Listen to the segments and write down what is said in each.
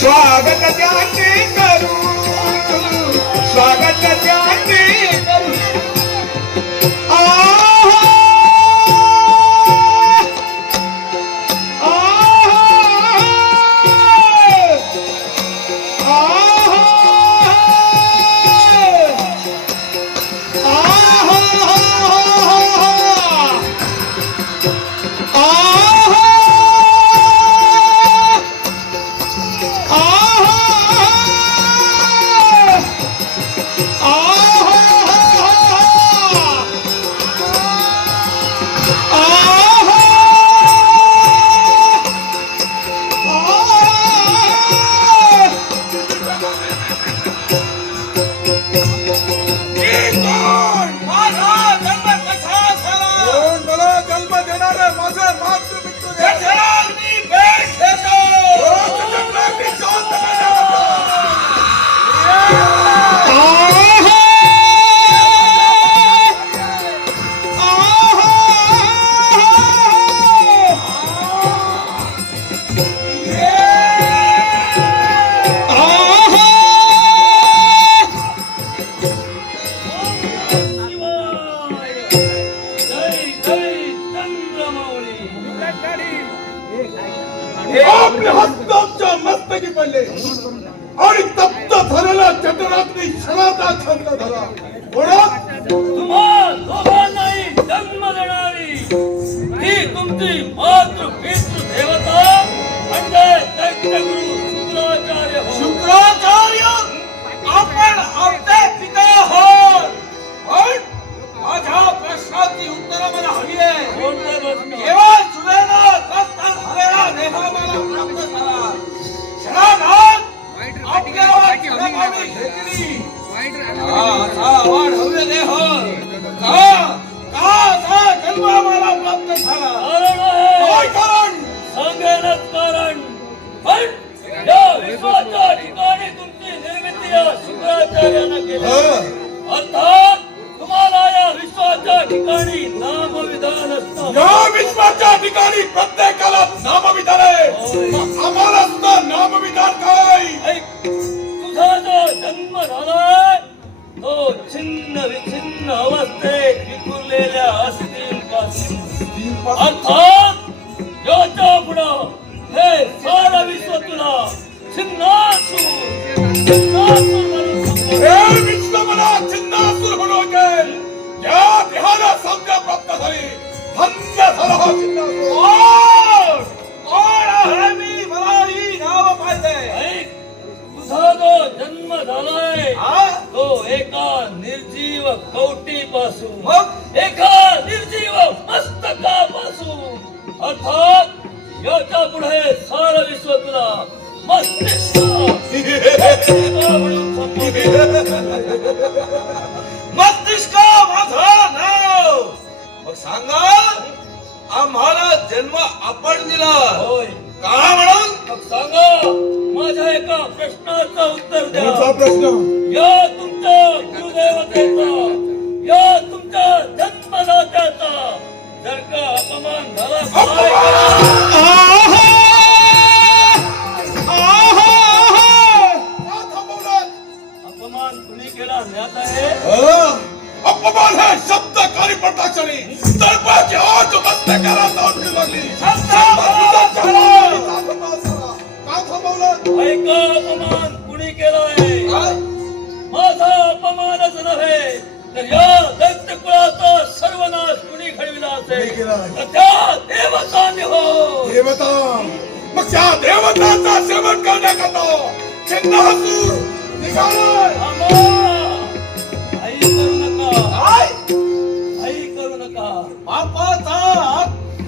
स्वागत त्याचे करू, स्वागत त्याचे करू। आपले हस्त आमच्या मस्तकी पडले आणि तप्त झालेल्या चटराग्नी क्षणाचा छंद धरा। तुम्हा दोघांनाही जन्म देणारी ही तुमची मातृ पितृ देवता म्हणजे दैत्यगुरु शुक्राचार्य हो। शुक्राचार्य आपण आमचे पिता आहोत, पण माझ्या प्रश्नाची उत्तरं मला हवी आहे। कोणते प्रश्न? केवळ सुरेना त्रस्त झालेला देह मला प्राप्त झाला, क्षणाघात आपल्यावर क्षणभावी घेतली। असा वाढव्य देह का जन्म मला प्राप्त झाला? काय कारण? सांगेनच कारण। पण या विश्वाच्या ठिकाणी तुमची निर्मिती या शुक्राचार्यानं केली, अर्थात तुम्हाला या विश्वाच्या ठिकाणी नामविधान असतं। या विश्वाच्या ठिकाणी प्रत्येकाला नामविधान आहे, आम्हाला असतं नामविधान काय? तुझा जो जन्म झालाय तो छिन्न विछिन्न अवस्थेत विखुरलेल्या अस्थिंपासून, अर्थात याच्या पुढं हे सारं विश्व तुला छिन्नासूर म्हणून हे विश्व मला छिन्नासूर म्हणून या देहाला संज्ञा प्राप्त झाली, धन्य झाला हा छिन्नासूर। कोण आहे मी? मला ही नाव पाहिजे। तुझा जो जन्म झालाय तो एका निर्जीव कवटीपासून, एका निर्जीव मस्तकापासून, अर्थात याच्या पुढे सारं विश्व तुला मस्तिष्क म्हणून मस्तिष्क माझं नाव। मग सांगा, आम्हाला जन्म आपण दिला होय का म्हणून? मग सांगा, माझ्या एका प्रश्नाचं उत्तर द्या। प्रश्न? या तुमच्या गुरुदेवतेचा, या तुमच्या जन्मदात्याचा जर का अपमान झाला अपमान कुणी केला ज्ञात आहे? अपमान है शब्द कारी पडता क्षणी तळपाची आवाज मस्तकाला जाऊन लागली। का थांबवलं? ऐका, अपमान कुणी केलाय? माझा अपमानच नव्हे तर या दैत्य कुळाचा सर्वनाश कुणी घडविला असेल? तर त्या देवताने हो. देवता, मग त्या देवताचा सेवन करण्याकरता चिन्नासूर निघालाय. आई करू नका, काय? आई करू नका. बापाचा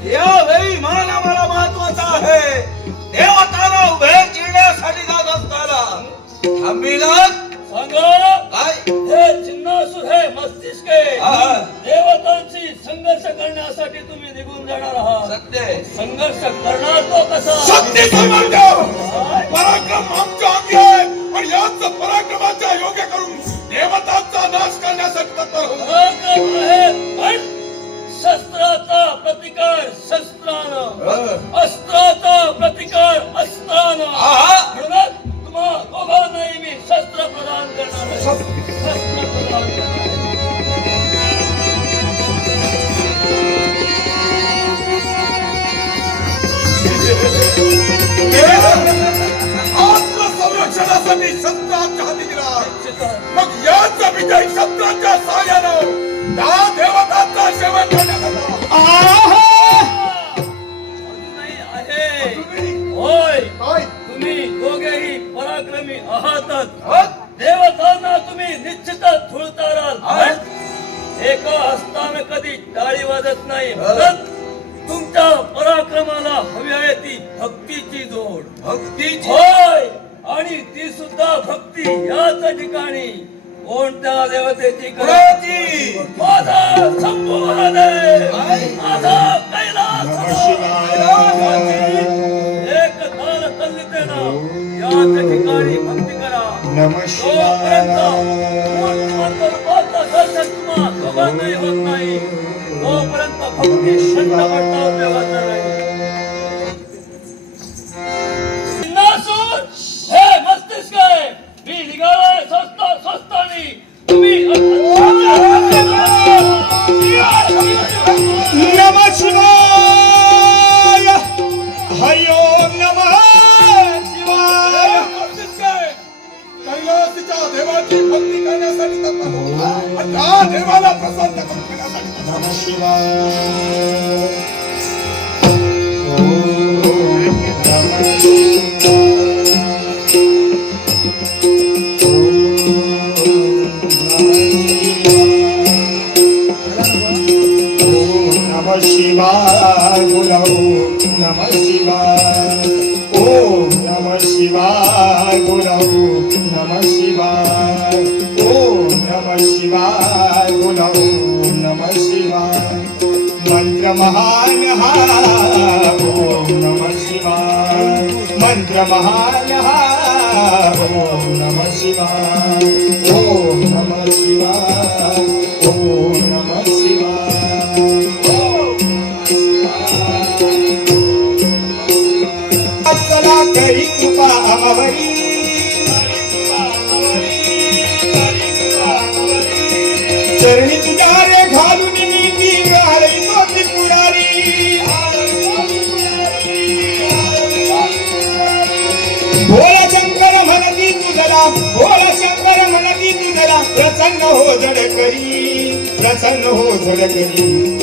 यावेळी मान आम्हाला महत्वाचा आहे. देवताला उभे चिरण्यासाठी जात असताना थांबिलात सांगा काय? हे चिन्नासूर हे मस्तिष्क आहे. हा. देवतांशी संघर्ष करण्यासाठी तुम्ही निघून जाणार आहात. सत्य आहे. संघर्ष करणार तो कसा? सत्य समर्थ पराक्रम आमच्या अंगी आहे आणि याच पराक्रमाचा योग्य करून देवतांचा नाश करण्यासाठी तत्पर हो. पराक्रम आहे पण शस्त्राचा प्रतिकार शस्त्रानं, अस्त्राचा प्रतिकार अस्त्रानं. आहा. म्हणूनच तुम्हा दोघांनाही मी शस्त्र प्रदान करणार आहे. शस्त्र प्रदान करणार आहे. आत्मसंरक्षणासाठी शस्त्राच्या हाती दिला. चित्ता- मग याच विजय शस्त्राच्या सहाय्यानं त्या देवतांचा सेवन करण्याकरता अजूनही आहे. होय, तुम्ही दोघेही पराक्रमी आहातच. देवतांना तुम्ही निश्चितच झुळताराल. पण एका हस्तानं कधी टाळी वाजत नाही. म्हणून तुमच्या पराक्रमाला हवी आहे ती भक्तीची जोड. भक्तीची होय, आणि ती सुद्धा भक्ती याच ठिकाणी कोणत्या देवतेची करायची? कुणाची? माझा शंभू महादेव, माझा कैलास एक ताल तल्लीतेनं याच ठिकाणी भक्ती करा. जोपर्यंत मूर्तिमंत रूपाचं दर्शन तुम्हा दोघांनाही होत नाही तोपर्यंत भक्ती शंत पडता उपयोगाचा नाही. चिन्नासूर हे मस्तिष्क आहे. मी निघालोय स्वस्तानी. तुम्ही नमः शिवाय. हरि ओम नमः शिवाय. कैलासीच्या देवाची भक्ती करण्यासाठी तत्पर हो. आणि त्या देवाला प्रसन्न करून घेण्यासाठी तत्पर हो. नमः शिवाय. ओम नमः शिवाय. बोला ओम नमः शिवाय. ओम नमः शिवाय. बोला ओम नमः शिवाय. ओम नमः शिवाय. बोला ओम नमः शिवाय. मंत्र महान हा ओम नमः शिवाय. मंत्र महान हा ओम नमः शिवाय. ओम नमः शिवाय. ओम नमः शिवाय. चला करी कृपा आमावरी. चरणी तुझ्या रे घालून मी तो त्रिपुरारी. भोला शंकर म्हणती तुझला, भोला शंकर म्हणती तुझला. प्रसन्न हो जड करी, प्रसन्न हो जड करी.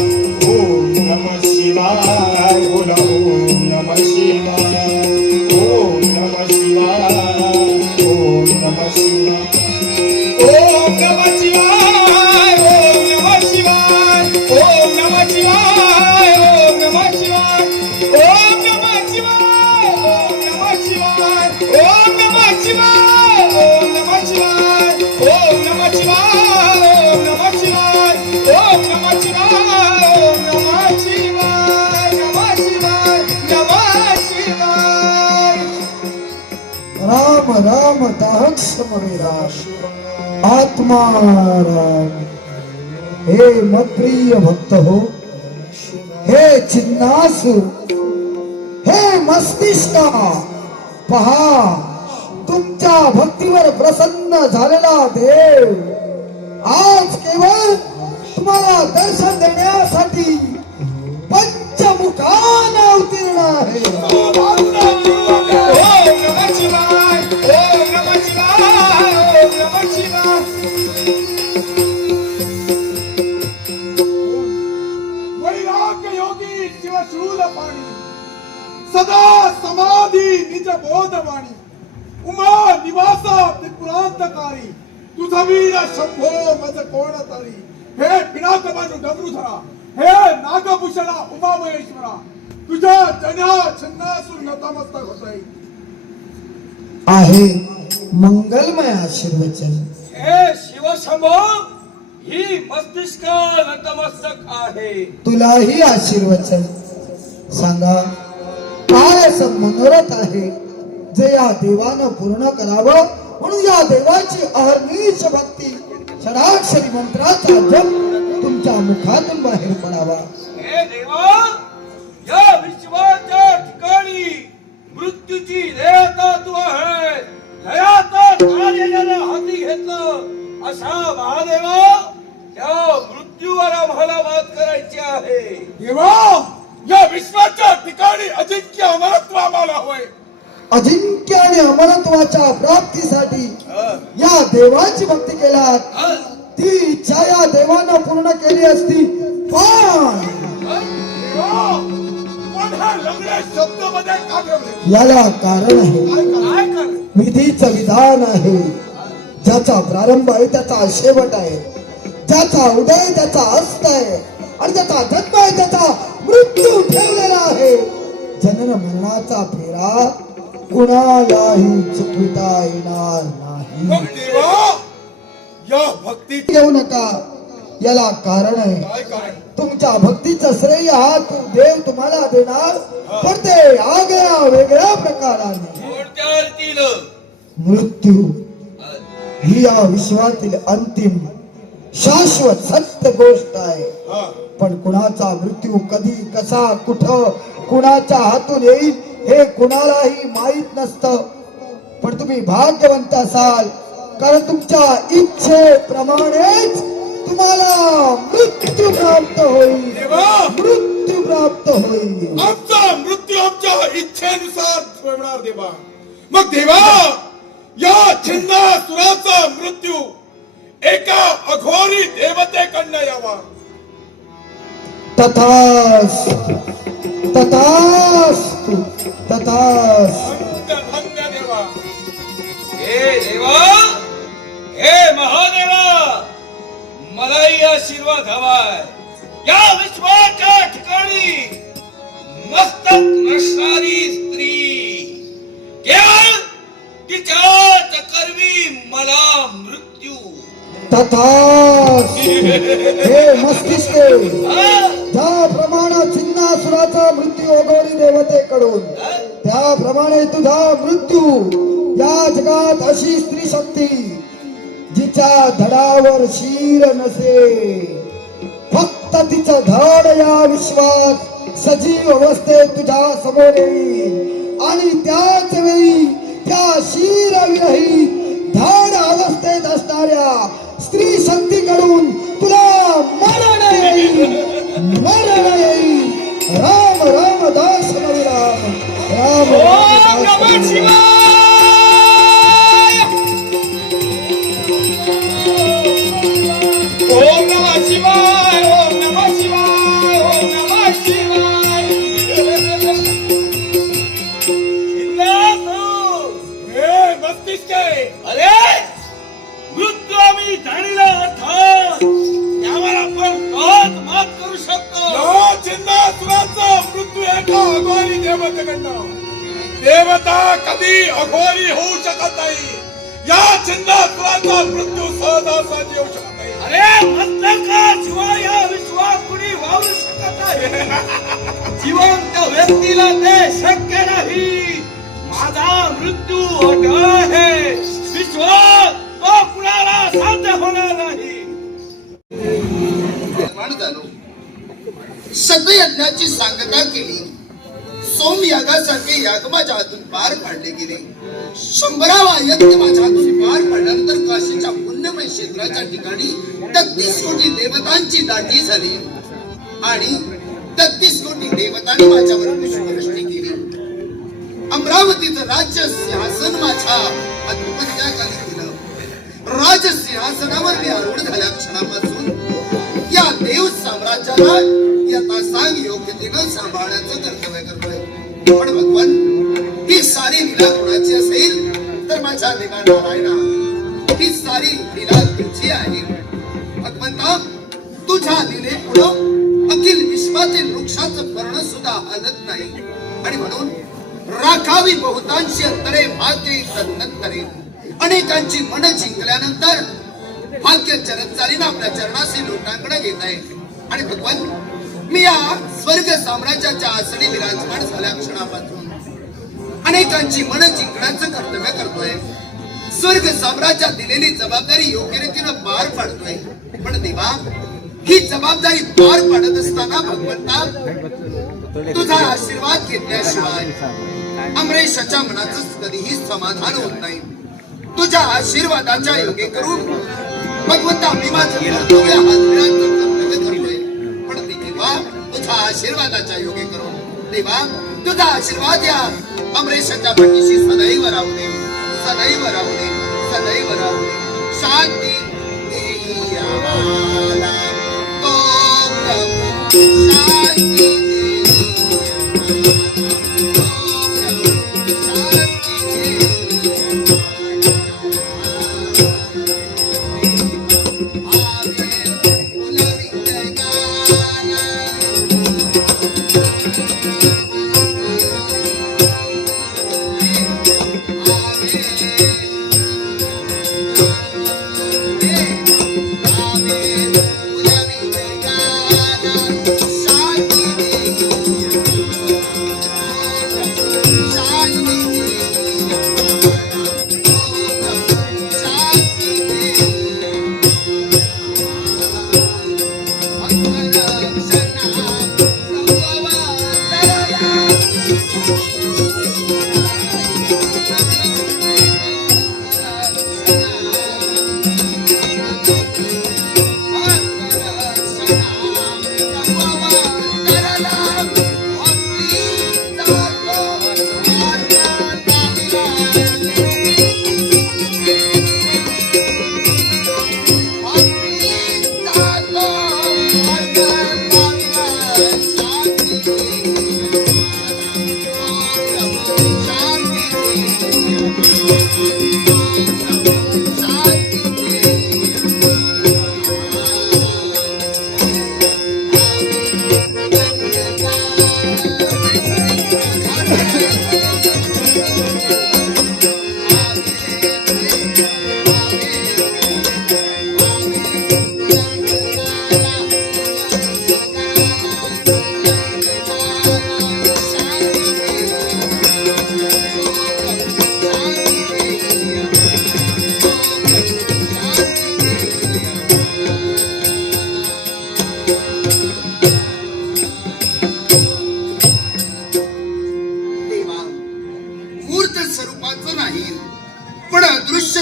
ओम नमः शिवाय. बोला ओम नमः शिवाय. ओम नमः शिवाय. ओम नमः शिवाय. ओम नमः शिवाय. ओम नमः शिवाय. ओम नमः शिवाय. ओम नमः शिवाय. ओम नमः शिवाय. ओम नमः शिवाय. ओम नमः शिवाय. ओम नमः शिवाय. ओम नमः शिवाय. ओम नमः शिवाय. ओम नमः शिवाय. ओम नमः शिवाय. नमः शिवाय. नमः शिवाय. राम राम तारक समरे राम आत्मा राम. हे मत्प्रिय भक्त हो, हे चिन्नासु, हे मस्तिष्का, पहा तुमच्या भक्तीवर प्रसन्न झालेला देव आज केवळ तुम्हाला दर्शन देण्यासाठी पंचमुखान अवतीर्ण आहे. ओम नमः शिवाय. ओम नमः शिवाय. ओम नमः शिवाय. वैराग्य योगी शिव शूल पाणी सदा समाधी निज बोधवाणी उमा निवासा त्रिपुरांतकारी तुझवीर शंभो मज कोण तरी हे पिनाकमानु डमरुधरा हे नागभूषणा उमा महेश्वरा तुझ्या जन्या छन्नासून नतमस्तक होतय आहे मंगलमय आशीर्वचन. हे शिवशंभो ही मस्तिष्क नतमस्तक आहे. तुलाही आशीर्वचन. सांगा काय असं मनोरथ आहे जे या देवानं पूर्ण करावं म्हणून या देवाची अहर्निश भक्ती षडाक्षरी मंत्राचा जप तुमच्या मुखातून बाहेर पडावा. हे देवा या विश्वाच्या ठिकाणी मृत्यूची देवता तू आहे. हयाता कार्याला हाती घेतलं अशा महादेवा त्या मृत्यूवर आम्हाला मात करायची आहे. देवा या विश्वाच्या ठिकाणी अजिंक्य अमरत्व आम्हाला होय. अजिंक्य आणि अमरत्वाच्या प्राप्तीसाठी या देवाची भक्ती केलात. ती इच्छा या देवानं पूर्ण केली असती पण देवा पण हा लंगड्या शब्दामध्ये का ठेवले याला कारण आहे. काय कर विधीचं विधान आहे. ज्याचा प्रारंभ आहे त्याचा शेवट आहे. ज्याचा उदय त्याचा अस्त आहे आणि ज्याचा जन्म आहे त्याचा मृत्यू ठेवलेला आहे. जनन मरणाचा फेरा कुणालाही चुकविता येणार नाही. मग देवा या भक्ती घेऊ नका. याला कारण आहे. काय कारण तुमच्या भक्तीचं श्रेय हा तू देव तुम्हाला देणार पण ते आगळ्या वेगळ्या प्रकाराने. कोणत्या रीतीन मृत्यू ही या विश्वातील अंतिम शाश्वत सत्य गोष्ट आहे. हा पण कुणाचा मृत्यू कधी कसा कुठं कुणाच्या हातून येईल हे कुणालाही माहित नसतं. पण तुम्ही भाग्यवंत असाल कारण तुमच्या इच्छेप्रमाणेच तुम्हाला मृत्यू प्राप्त होईल. देवा मृत्यू प्राप्त होईल. आमचा मृत्यू आमच्या इच्छेनुसार होणार देवा. मग देवा या छिन्नासुराचा मृत्यू एका अघोरी देवतेकडनं यावा. तथास्तु तथास्तु तथास्तु. धन्य धन्य देवा. हे देवा हे महादेवा मलाही आशीर्वाद हवाय. या विश्वाच्या ठिकाणी मस्तक नसणारी स्त्री केवळ तिच्याच करवी मला मृत्यू. तथास्तु. हे मस्तिष्के हा? ज्याप्रमाणे छिन्नासुराचा मृत्यू अघोरी देवतेकडून त्याप्रमाणे तुझा मृत्यू या जगात अशी स्त्री शक्ती जिच्या धडावर शीर नसे फक्त तिचं धड या विश्वात सजीव अवस्थेत तुझ्या समोर येईल आणि त्याच वेळी त्या शीरविरहित धड अवस्थेत असणाऱ्या स्त्री शक्तीकडून तुला मरण येईल. मरण येईल. राम राम दास हरी राम राम ओम राम नमः दास शिवाय. ओम नमः शिवाय. ओम नमः शिवाय. ओम नमः शिवाय. हे मस्तिष्के अरे मृत्यू आम्ही जाणीला अर्थात त्यावर आपण सहज मात करू शकतो. या छिन्नासुराचा मृत्यू एका अघोरी देवतेकडनं. देवता कधी अघोरी होऊ शकत नाही. या छिन्नासुराचा मृत्यू सहजासहजी येऊ शकत नाही. अरे मस्तकाशिवाय या विश्वात कुणी वावरू शकत नाही. जिवंत व्यक्तीला ते शक्य नाही. माझा मृत्यू अटळ आहे. विश्वात तो कुणाला साध्य होणार नाही. निर्माण झालो. सत्ययज्ञाची सांगता केली. सोमयागासारखे याग माझ्या हातून पार पाडले गेले. 100वा यज्ञ माझ्या हातून पार पडल्यानंतर काशीच्या पुण्यमय क्षेत्राच्या ठिकाणी 33 कोटी देवतांची दाटी झाली आणि 33 कोटी देवतांनी माझ्यावर पुष्पवृष्टी केली. अमरावतीचं राज्य सिंहासन माझ्या अधिपत्याखाली दिलं. राजसिंहासनावर मी आरूढ झाल्या क्षणापासून या देव साम्राज्याला यथा सांग योग्यतेनं सांभाळण्याचं कर्तव्य करतोय. पण भगवान, ही सारी लीला कोणाची असेल तर माझ्या देवा नारायणा, ही सारी लीला तुझी आहे. भगवंता, तुझ्या लीले पुढं अखिल विश्वातील वृक्षाचं पर्ण सुद्धा हलत नाही. आणि म्हणून राखावी बहुतांशी अंतरे भाग्य तदनंतरे. अनेकांची मन जिंकल्यानंतर भाग्य चरत चालीनं आपल्या चरणाशी लोटांकडे घेत आहे. आणि भगवान, मी या स्वर्ग साम्राज्याच्या आसनी विराजमान झाल्या क्षणापासून अनेकांची मन जिंकण्याचं कर्तव्य करतोय. स्वर्ग साम्राज्यात दिलेली जबाबदारी योग्य रीतीनं पार पाडतोय. पण देवा, ही जबाबदारी पार पाडत असताना भगवंता, तुझा आशीर्वाद घेतल्याशिवाय अमरेशाच्या मनाचं कधीही समाधान होत नाही. तुझ्या आशीर्वादाच्या योगे करून भगवंता, मी माझं कर्तव्य हातविराचं कर्तव्य करतोय. पण देवा, तुझ्या आशीर्वादाच्या योगे करून देवा, तुझा आशीर्वाद या अमरेशाच्या पाठीशी सदैव राहू दे, सदैव राहू दे, सदैव राहू दे. शांती दे आम्हाला तो प्रभू, शांती दे.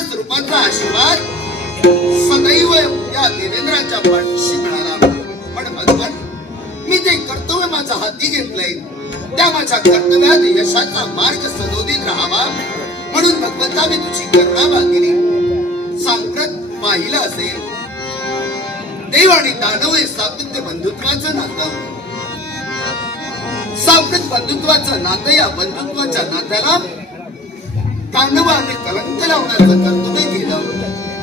स्वरूपाचा आशीर्वाद सदैव या देवेंद्राच्या पाठीशी मिळाला. पण भगवान, मी ते कर्तव्य माझ्या हाती घेतलंय, त्या माझ्या कर्तव्यात यशाचा मार्ग सदोदित राहावा म्हणून भगवंता मी तुझी करुणा मागितली. सांप्रत पाहिलं असेल, देव आणि दानव हे सातत्य बंधुत्वाचं नातं, सांप्रत बंधुत्वाचं नातं, या बंधुत्वाच्या नात्याला दानवाने कलंक लावण्याचं कर्तव्य केलं.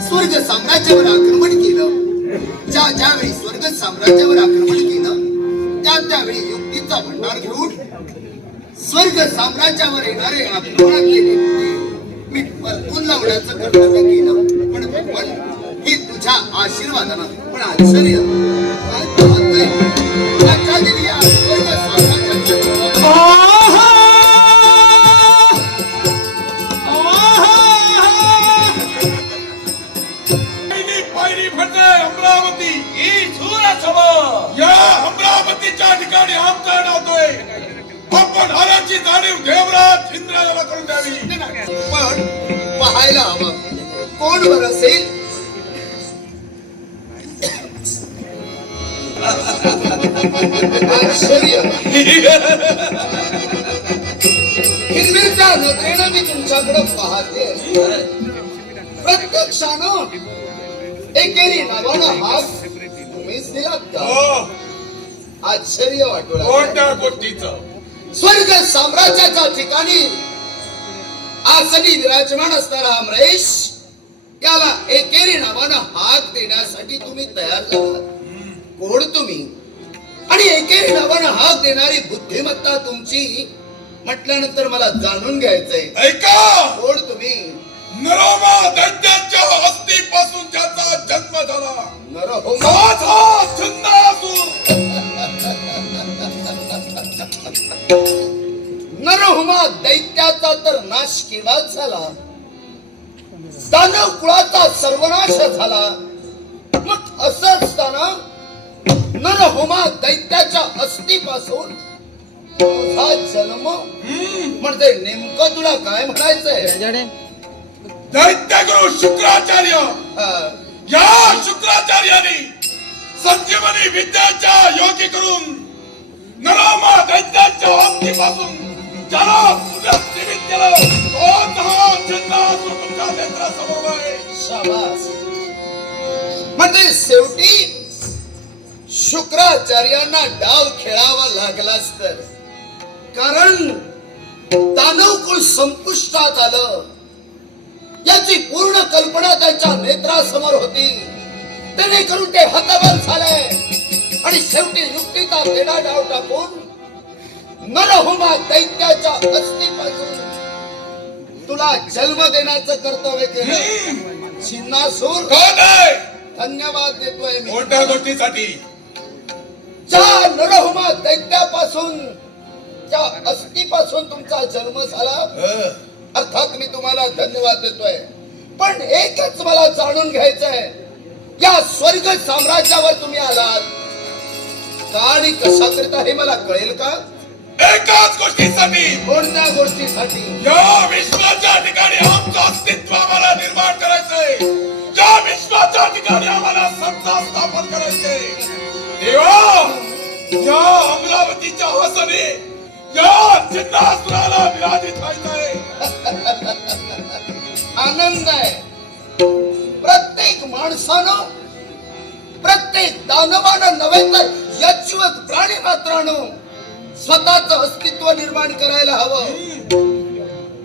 स्वर्ग साम्राज्यावर आक्रमण केलं. ज्यावेळी स्वर्ग साम्राज्यावर आक्रमण केलं त्यावेळी युक्तीचा भंडार घेऊन स्वर्ग साम्राज्यावर येणारे आक्रमणातले मी परतून लावण्याचं कर्तव्य केलं. पण भगवान, हे तुझ्या आशीर्वादानं पण आश्चर्य काय पाहतोय, त्याच्या दिली या स्वर्ग साम्राज्याच्या अमरावती ही सूरसभा या अमरावतीच्या ठिकाणी आमचा नावतोय. आपण हाराची जाणीव देवराज इंद्राला करून द्यावी. पण पाहायला हवं कोण वर असेल. आश्चर्य, हिरवीच्या नजरेनं मी तुमच्याकडे पाहते. प्रत्यक्षानं एकेरी नावानं हात तुम्हीच दिलात का? आश्चर्य वाटू लागलं. कोणत्या गोष्टीचं? स्वर्ग साम्राज्याच्या ठिकाणी आसनी विराजमान असणारा अमरेश याला एकेरी नावानं हाक देण्यासाठी तुम्ही तयार झालात. कोण तुम्ही आणि एकेरी नावानं हाक देणारी बुद्धिमत्ता तुमची म्हटल्यानंतर मला जाणून घ्यायचंय. ऐका, कोण तुम्ही? नरोमा दैत्याच्या अस्थीपासून ज्याचा जन्म झाला, नरहोमा. माझा छन्नासूर. नरहुमा दैत्याचा तर नाश केलाच झाला, दानव कुळाचा सर्वनाश झाला. मग असं असताना नरहुमा दैत्याच्या अस्थीपासून तुझा जन्म म्हणजे नेमकं तुला काय म्हणायचंय? दैत्यगुरु शुक्राचार्य, हा, या शुक्राचार्याने संजीवनी विद्याच्या योगी करून नरोमा दैत्याच्या अस्थीपासून ज्याला पुनः जीवित केलं, तोच हा छन्नासूर तुमच्या नेत्रासमोर आहे. शाबास. म्हणजे शेवटी शुक्राचार्यांना डाव खेळावा लागलाच तर, कारण दानव कुळ संपुष्टात आलं याची पूर्ण कल्पना त्यांच्या नेत्रासमोर होती. त्याने करून ते हतबल झाले आणि शेवटी युक्तीचा तेढा डाव टाकून नरहुमा दैत्याच्या अस्थीपासून तुला जन्म देण्याचं कर्तव्य केलं. छिन्नासूर, कोण आहे? धन्यवाद देतोय मी. कोणत्या गोष्टीसाठी? ज्या नरहुमा दैत्यापासून त्या अस्थीपासून तुमचा जन्म झाला, अर्थात मी तुम्हाला धन्यवाद देतोय. पण एकच मला जाणून घ्यायचंय, या स्वर्ग साम्राज्यावर तुम्ही आलात का आणि कशा करता हे मला कळेल का? एकाच गोष्टीसाठी. कोणत्या गोष्टीसाठी? या विश्वाच्या ठिकाणी आमचं अस्तित्व आम्हाला निर्माण करायचंय. या विश्वाच्या ठिकाणी आम्हाला सत्ता स्थापन करायचंय. देवा, या अमरावतीच्या आसने या छिन्नासुराला विराजित व्हायचंय. आनंद आहे. प्रत्येक माणसानं, प्रत्येक दानवानं नव्हे तर यज्वत प्राणी मात्रानं स्वतःच अस्तित्व निर्माण करायला हवं.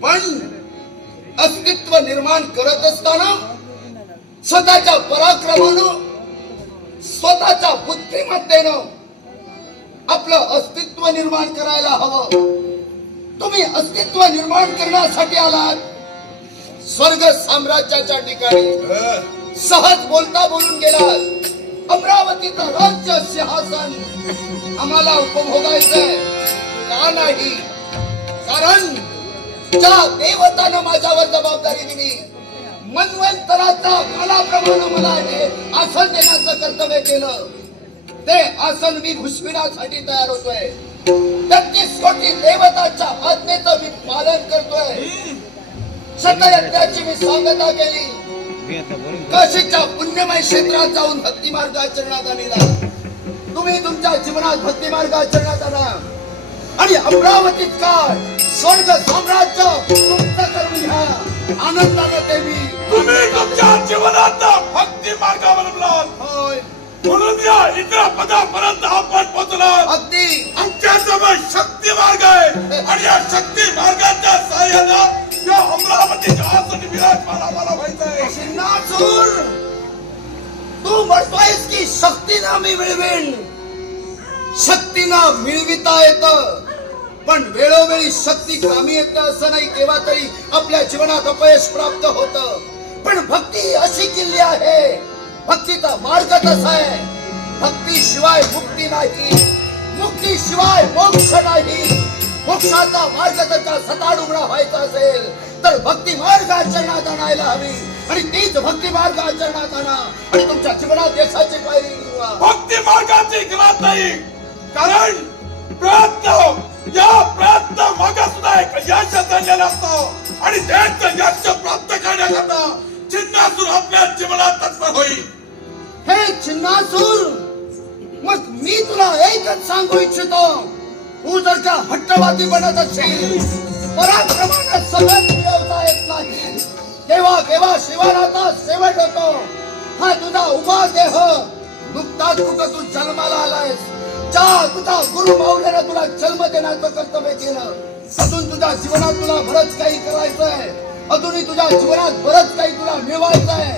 पण अस्तित्व निर्माण करत असताना स्वतःच्या पराक्रमानं, स्वतःच्या बुद्धिमत्तेनं आपलं अस्तित्व निर्माण करायला हवं. तुम्ही अस्तित्व निर्माण करण्यासाठी आलात स्वर्ग साम्राज्याच्या ठिकाणी. सहज बोलता बोलून गेलात. अमरावतीचं राज्य सिंहासन आम्हाला उपभोगायचंय का नाही? कारण ज्या देवतानं माझ्यावर जबाबदारी दिली, मन्वंतराच्या कालाप्रमाणे मला हे आसन देण्याचं कर्तव्य केलं, ते आसन मी भुसविण्यासाठी तयार होतोय. 33 कोटी देवताच्या आज्ञेचं मी पालन करतोय. शतयज्ञाची मी सांगता केली. काशीच्या पुण्यमय क्षेत्रात जाऊन भक्ती मार्ग आचरणात आणला. तुम्ही तुमच्या जीवनात भक्ती मार्ग आचरणात आणा आणि अमरावतीत काय स्वर्ग साम्राज्य तुमचं करून घ्या. आनंदानं ते मी. तुम्ही तुमच्या जीवनात भक्ती मार्ग अवलंबलात, होय, म्हणून या इंद्र पदापर्यंत आपण पोहोचलात. अगदी. आमच्या समोर शक्ती मार्ग आहे आणि या शक्ती मार्गाच्या सहाय्यानं या अमरावतीच्या आसनी विराजमान आम्हाला व्हायचंय. छिन्नासूर, तू म्हणतोयस की शक्तीनं मी मिळवेन. शक्तीनं मिळविता येतं, पण वेळोवेळी शक्ती कामी येतं असं नाही. केव्हा तरी आपल्या जीवनात अपयश प्राप्त होतं. पण भक्ती अशी किल्ली आहे, भक्तीचा मार्ग तसा आहे. भक्तीशिवाय मुक्ती नाही, मुक्तीशिवाय मोक्ष नाही. मोक्षाचा मार्ग जर का सताड उघडा व्हायचा असेल तर भक्ती मार्ग आचरणात आणायला हवी आणि तीच भक्ती मार्ग आचरणात आणा आणि तुमच्या जीवनात यशाची पायरी निवडा. भक्ती मार्गाची गरज नाही, कारण प्रयत्न मागा सुद्धा एक यश आणलेलं असतं आणि त्याचं यश प्राप्त करण्याकरता छिन्नासूर आपल्या जीवनात तत्पर होईल. हे छिन्नासूर, मग मी तुला एकच सांगू इच्छितो, तू जर का हट्टवादी बनत असेल, पराक्रमानं सगळं मिळवता येत नाही, तेव्हा केव्हा शिवाराचा शेवट होतो. हा तुझा उभा देह नुकताच कुठं तू जन्माला आलायस, तुझा गुरु माऊलीने तुला जन्म देण्याचं कर्तव्य केलं. अजून तुझ्या जीवनात तुला बरंच काही करायचंय. अजूनही तुझ्या जीवनात बरंच काही तुला मिळवायचंय.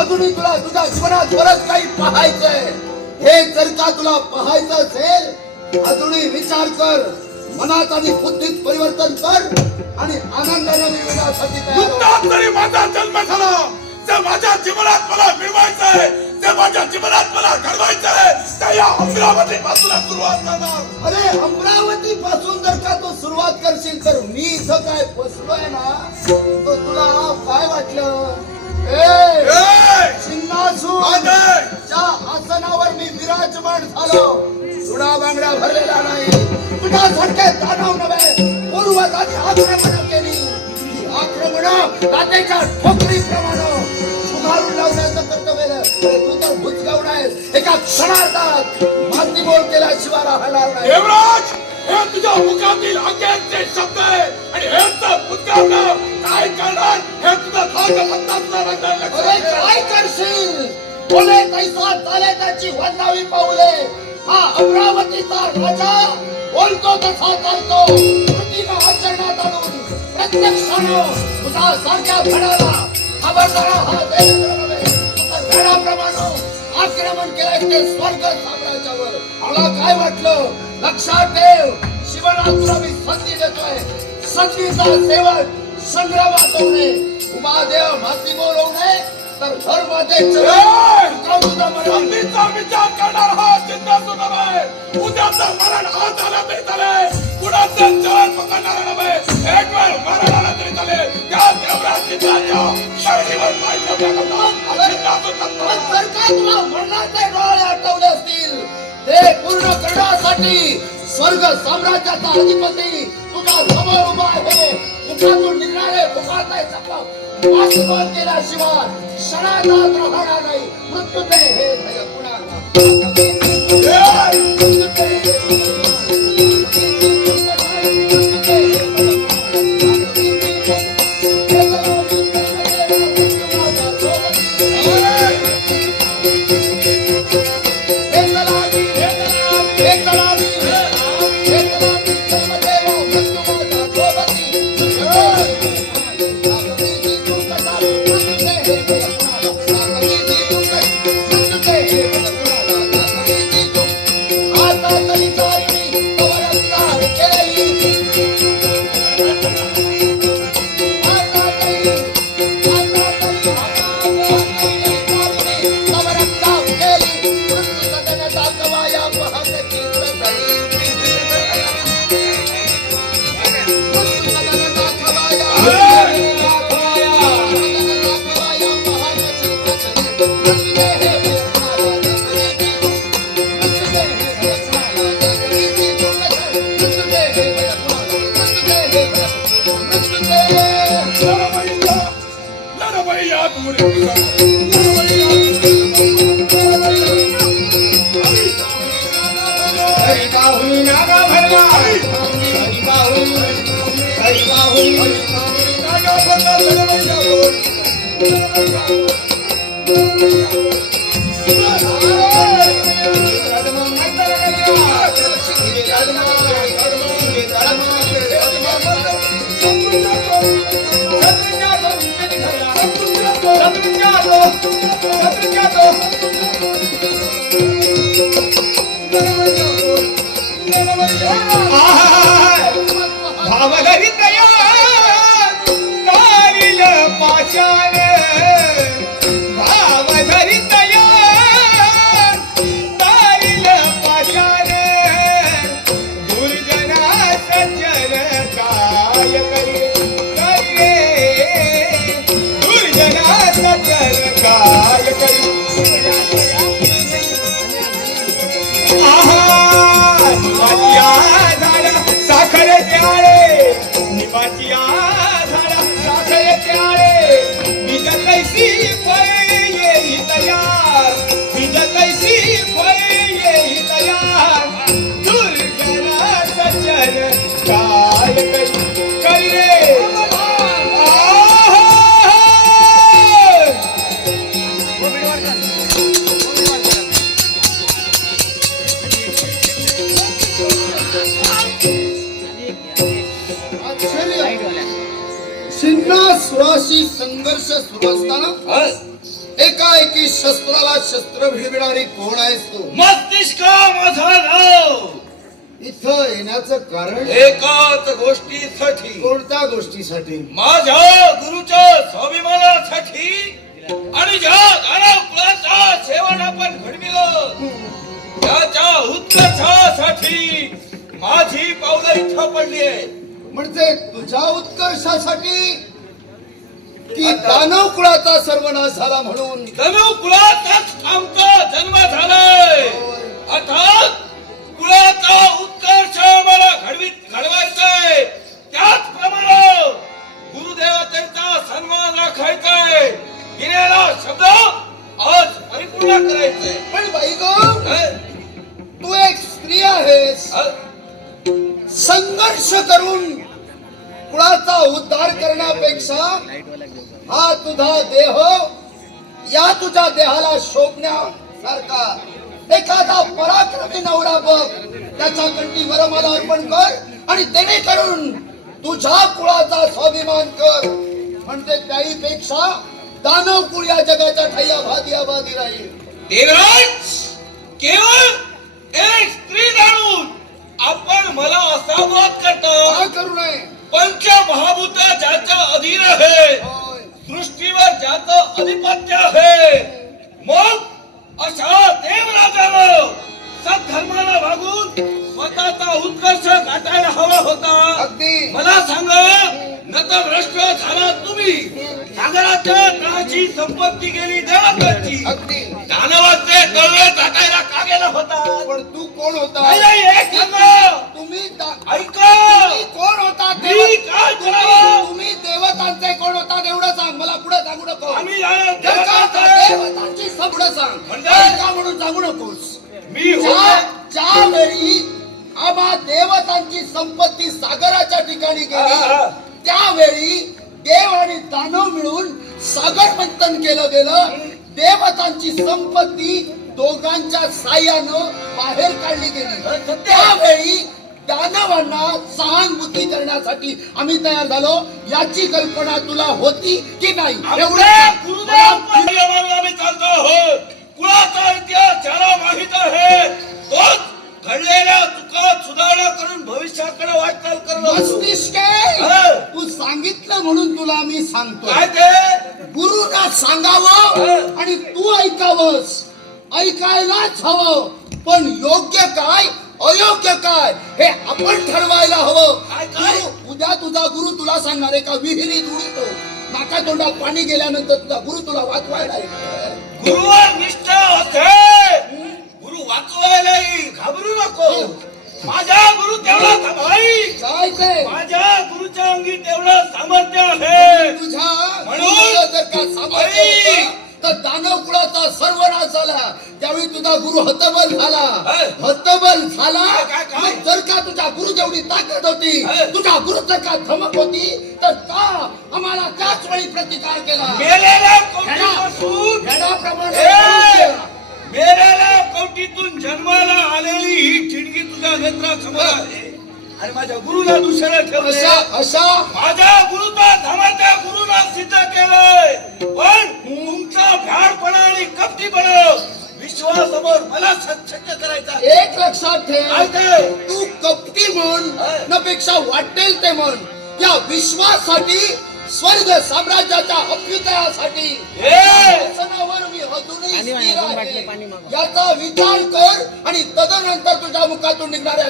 अजूनही तुला तुझ्या जीवनात बरंच काही पाहायचंय. हे जर का तुला पाहायचं असेल अजूनही विचार कर, मनात आणि बुद्धीत परिवर्तन कर आणि आनंदाने मिळवण्यासाठी तयार हो. नुकताच जरी माझा जन्म झाला, जे माझ्या जीवनात मला मिळवायचंय, जे माझ्या जीवनात मला घडवायचंय, त्या या अमरावती पासून सुरुवात करणार. अरे अमरावती पासून जर का तू सुरुवात करशील तर मी इथं काय बसलोय ना, तो तुला काय वाटलं? सिंहासून ज्या आसनावर मी विराजमान झालो, तुला बांगड्या भरलेला नाही. तुझ्यासारखे दानव नव्हे, पूर्वजांनी आक्रमण केली. ही आक्रमण काटेच्या ठोकरीप्रमाणे सुधारून लावण्याचं कर्तव्य तू तर भुजगावून आहेस. एका क्षणार्धात माती बोल केल्याशिवाय राहणार नाही. देवराज, हे तुझ्या मुखातील अज्ञानचे शब्द आहे आणि हेच मुद्द्यावर काय करणार हे तुझं धाक फक्त अरे काय करशील? बोले कैसा चाले त्याची वंदावी पाऊले. हा अमरावतीचा राजा बोलतो तसा चालतो. कृतीनं आचरणात आणून प्रत्यक्षानं तुझा सारख्या भडाला खबरदार हा देवेंद्र नव्हे, भडाप्रमाणे आक्रमण केलंय ते स्वर्ग साम्राज्यावर. मला काय वाटलं? लक्षात ठेव, शिवना तुला मी संधी देतोय. संधीचा सेवक संग्रामात होऊ नये, उमादेव माती बोलवू नये, तर धर्माचे संधीचा विचार करणार हा जिज्ञासू नव्हे. उद्याचं मरण आज आलं तरी चालेल, कुणाचं चरण पकडणार नव्हे. एक वेळ मरण आलं तरी चालेल. त्या देवराज जिजाच्या शैलीवर पाहिजे जर का तुला मरणाचे डोळे आठवले असतील, ते पूर्ण करण्यासाठी स्वर्ग साम्राज्याचा अधिपती तुझ्या समोर उभा आहे. मुखातून निघणारे मुखात वाचन केल्याशिवाय क्षणात राहणार नाही. मृत्यूचे हे भय कुणाला नानासुराशी संघर्ष सुरू असताना एकाएकी शस्त्राला शस्त्र भिडविणारी कोण आहेस तू? मस्तिष्क माझा नाव. इथं येण्याचं कारण एकाच गोष्टीसाठी, कोणत्या गोष्टीसाठी? माझ्या गुरुच्या स्वाभिमानासाठी आणि ज्या दानव कुळाचा सेवन आपण घडविलं त्याच्या उत्कर्षासाठी माझी पावलं इथं पडली आहे. म्हणजे तुझ्या उत्कर्षासाठी की दानव कुळाचा सर्वनाश झाला म्हणून? दानव कुळाचाच आमचा जन्म झालाय. अर्थात कुळाचा उत्कर्ष मला घडवायचा आहे. त्याचप्रमाणे गुरुदेवतेचा सन्मान राखायचा आहे. दिलेला शब्द आज परिपूर्ण करायचंय. पण बाई गं, तू एक स्त्री आहेस. संघर्ष करून कुळाचा उद्धार करण्यापेक्षा हा तुझा देह, या तुझ्या देहाला शोभण्यासारखा एखादा पराक्रमी नवरा बघ, त्याच्या कंठीवर मला अर्पण कर आणि जेणेकरून तुझ्या कुळाचा स्वाभिमान कर. म्हणजे त्याहीपेक्षा दानव कुळ या जगाच्या ठाई आबादी राहील. देवराज, केवळ एक स्त्री जाणून आपण मला असा वाद करता. काय करू नये? पंचमहाभूत ज्याच्या अधीन आहे, होय. सृष्टीवर ज्याचं अधिपत्य आहे, मग अशा देवराजानं सद्धर्माला वागून स्वतःचा उत्कर्ष गाठायला हवा होता. अगदी. मला सांगा, नतभ्रष्ट झाला तुम्ही. सागराच्या तळाची संपत्ती गेली देवताची. अगदी. दानवाचे तळवे टाकायला का गेला होता? पण तू कोण होता? नाही, नाही, एक सांगा. तुम्ही ऐका, तुम्ही कोण होता? मी काय करावं? तुम्ही देवतांचे कोण होता एवढं सांग. मला पुढे सांगू नको. आम्ही देवतांची पुढे सांग. म्हणजे? का म्हणून सांगू नकोस. मी ज्या वेळी आम्हा देवतांची संपत्ती सागराच्या ठिकाणी गेली, त्यावेळी देव आणि दानव मिळून सागर मंथन केलं गेलं. देवतांची संपत्ती दोघांच्या साह्यानं बाहेर काढली गेली. त्यावेळी दानवांना सहानुभूती करण्यासाठी आम्ही तयार झालो. याची कल्पना तुला होती की नाही? आम्ही चालतो आहोत. कुळाचा इतिहास ज्याला माहित आहे तोच घडलेल्या चुका सुधारणा करून भविष्याकडे वाटचाल करतो. मस्तिष्क तू सांगितलं म्हणून तुला मी सांगतो. काय ते? गुरुना सांगावं आणि तू ऐकावंस. ऐकायलाच हवं, पण योग्य काय अयोग्य काय हे आपण ठरवायला हवं. उद्या तुझा गुरु तुला सांगणार आहे का विहिरीत उडतो, नाका तोंडात पाणी गेल्यानंतर तुझा गुरु तुला वाचवायला येईल. गुरुवर निष्ठा असते. गुरु वाचवायलाही घाबरू नको. माझ्या गुरु तेवढा समाई. काय ते? माझ्या गुरुच्या अंगी तेवढं सामर्थ्य आहे. तुझ्या म्हणून जर का सामर्थ्य होतं, तर दानव कुळाचा सर्वनाश झाला. त्यावेळी तुझा गुरु हतबल झाला. हतबल झाला. मग जर का तुझ्या गुरु जेवढी ताकद होती, तुझ्या गुरु जर का धमक होती, तर का आम्हाला त्याच वेळी प्रतिकार केला? मेलेल्या कवटीपासून मेलेल्या कवटीतून जन्माला आलेली ही ठिणगी तुझ्या नेत्रासमोर आहे आणि माझ्या गुरुला दुसऱ्या ठेवले. अशा माझ्या गुरुचा सामर्थ्य गुरुला सिद्ध केलंय. पण तुमचा भ्याडपणा आणि कपटीपणा विश्वासमोर मला सत्य करायचा. एक लक्षात ठेव, तू कपटी म्हण नपेक्षा वाटेल ते म्हण. या विश्वासाठी स्वर्ग साम्राज्याच्या अभ्युदयासाठी मी अजूनही स्थिर आहे. याचा विचार कर आणि तदनंतर तुझ्या मुखातून निघणाऱ्या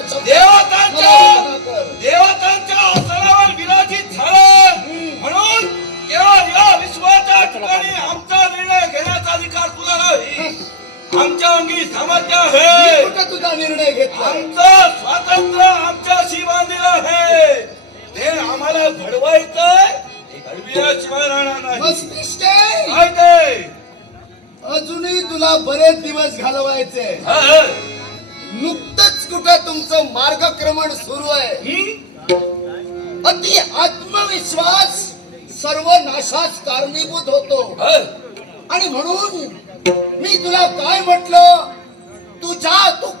देवतांच्या आसनावर विराजित झाला. म्हणून केवळ या विश्वाच्या ठिकाणी आमचा निर्णय घेण्याचा अधिकार तुला नाही. आमच्या अंगी सामर्थ्य आहे. कुठे तुझा निर्णय घेतला? आमचं स्वातंत्र्य आमच्याशी बांधलेलं आहे. ते आम्हाला घडवायचंय. घडविल्याशिवाय राहणार नाही. मस्तिष्क काय ते? अजूनही तुला बरेच दिवस घालवायचे. नुकतंच कुठं तुमचं मार्गक्रमण सुरू आहे. अति आत्मविश्वास सर्व नाशास कारणीभूत होतो. आणि म्हणून मी तुला काय म्हटलं, तू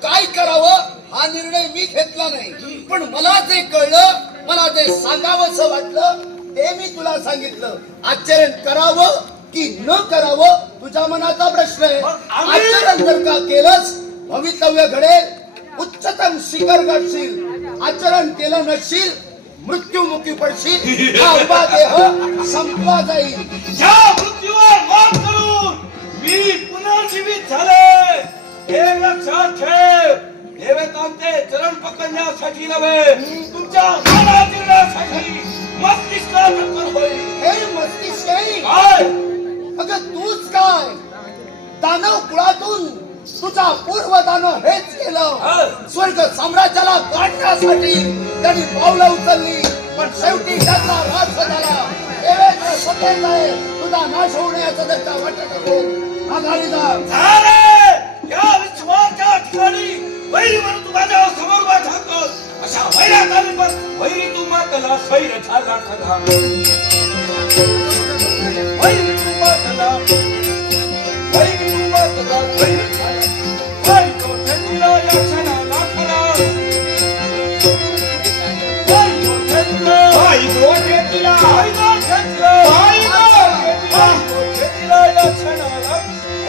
काय करावं हा निर्णय मी घेतला नाही. पण मला जे कळलं, मला जे सांगावंसं वाटलं ते मी तुला सांगितलं. आचरण करावं की न करावं तुझ्या मनाचा प्रश्न आहे. मग आम्ही- आचरण जर का केलंच भवितव्य घडेल, उच्चतम शिखर गाठशील. आचरण केलं नसशील, मृत्युमुखी पडशील. हा उभा देह संपला जाईल. ज्या मृत्यूवर मात करून मी पुनर्जीवित झाले हे लक्षात ठेव. देवतांचे चरण पकडण्यासाठी नव्हे, तुमच्या मनासाठी मस्तिष्कात टक्कर होईल. हे मस्तिष्क आहे. काय अगं तूच काय दानव कुळातून तुझा पूर्व दानव हेच केलं. स्वर्ग साम्राज्याला काढण्यासाठी त्यांनी पावलं उचलली, पण शेवटी त्याचा राज झाला. देवेंद्र सत्तेत आहे, तुझा नाश होऊ नयेचं जर का वाटत असेल आघाडीदार झाले या विश्वाच्या ठिकाणी वैरी म्हणून तू माझ्या समोर उभा ठाकतो. अशा वैरात वैरी तू मातला स्वैर झाला खरा. वैरी तू मातला वैरी तू मातला स्वैर झाला. वैरी तो ठेचला या क्षणाला खरा. वैरी तो ठेचला आई गोठे तिला वैरी तो ठेचला आई गोठे तिला वैरी तो ठेचला या क्षणाला.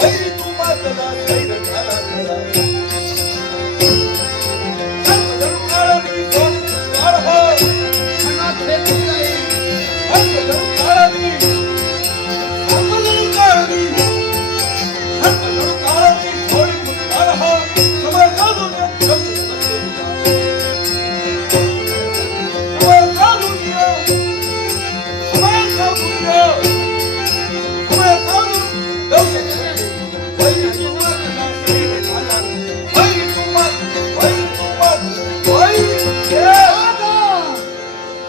वैरी तू मातला स्वैर झाला खरा. मनात हे तू आहे.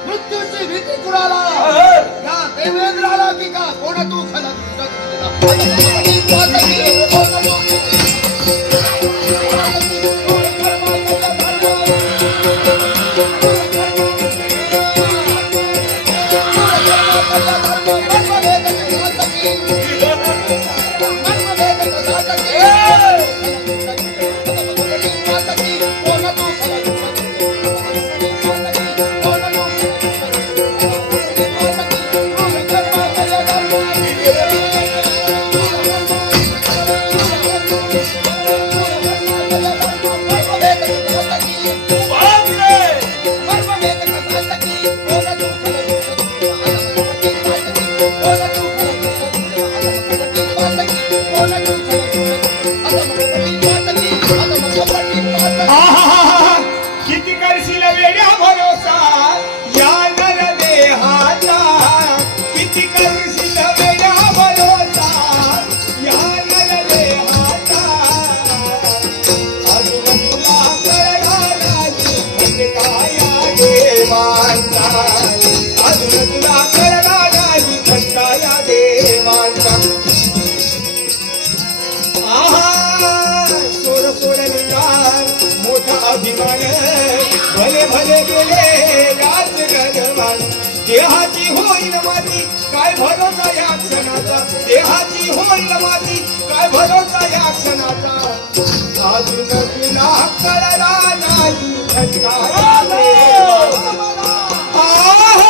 मृत्यूची भीती कुणाला? या देवेंद्राला की का कोण तू खला आहाहाहा, किती करशील वेड्या भरोसा या नर देहाचा. किती करशील वेड्या भरोसा या नर देहाचा. अजून तुला कळला नाही खटका या देवांचा. अजून तुला कळला नाही खटका या देवांचा. आहा सोड सोड निघाल मोठा अभिमान. भले भले गेले याच गरवान. देहाची होईल माती काय भरोसा या क्षणाचा. देहाची होईल माती काय भरोसा या क्षणाचा. अजून तुला कळला नाही खटका या देवांचा. आहा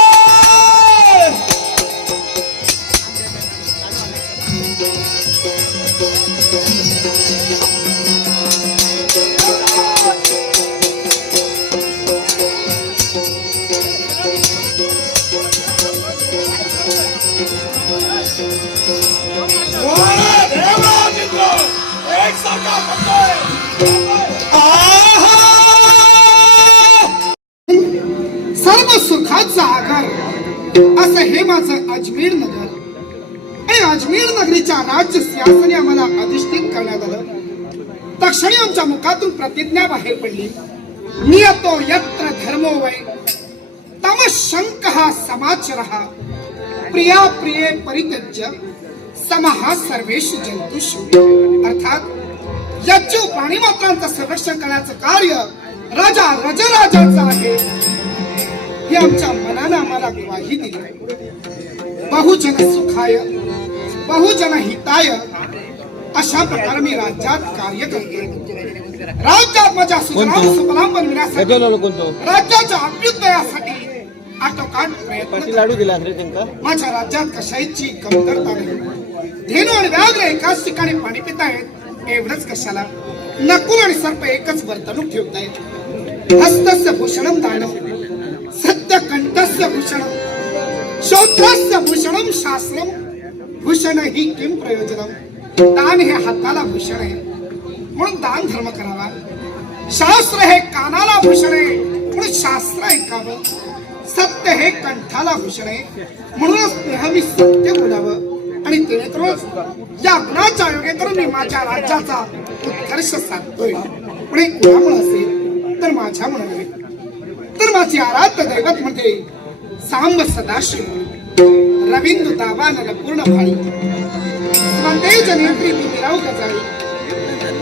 एक सारखा करतोय. सर्व सुखाचा आधार असं हे माझं अजमेर नगर. हे अजमेर नगरीच्या राज्य सिंहासनी आम्हाला अधिष्ठित करण्यात आलं. तक्षणी आमच्या मुखातून प्रतिज्ञा बाहेर पडली. नियतो यत्र धर्मो वै तम शंकः समाचरः प्रिया प्रिये परित्यज्य समः सर्वेषु जंतुषु. अर्थात यज्ञ प्राणीमात्रांचं संरक्षण करण्याचं कार्य राजा रजराजांचं आहे हे आमच्या मनानं आम्हाला ग्वाही दिली. बहुजन सुखाय बहुजन हिताय अशा प्रकारे मी राज्यात कार्य करते. राज्यात माझ्या सुजलाम सुफलाम बनविण्यासाठी राज्याच्या अभ्युदयासाठी आटोकाट प्रयत्न माझ्या राज्यात कशाची कमतरता नाही. धेनू आणि व्याघ्र एकाच ठिकाणी पाणी पितायत एवढंच कशाला नकुल आणि सर्प एकच वर्तणूक ठेवतायत. हस्तस्य भूषणम दानम सत्य कंठस्य भूषणम श्रोत्रस्य भूषणम शास्त्रम भूषण ही किम प्रयोजनम. दान हे हाताला भूषण आहे म्हणून दान धर्म करावा. शास्त्र हे कानाला भूषण आहे म्हणून शास्त्र ऐकावं. सत्य हे कंठाला भूषण आहे म्हणूनच नेहमी सत्य बोलावं. आणि तेनेकरून या गुणाच्या योगे करून मी माझ्या राज्याचा उत्कर्ष साधतोय. पण हे कुणामुळे असेल तर माझ्यामुळे नव्हे, तर माझी आराध्य दैवत म्हणजे सांब सदाशिव रवींद्र दावानल पूर्ण भाळी स्वतेज नेत्री बिराव गजाळी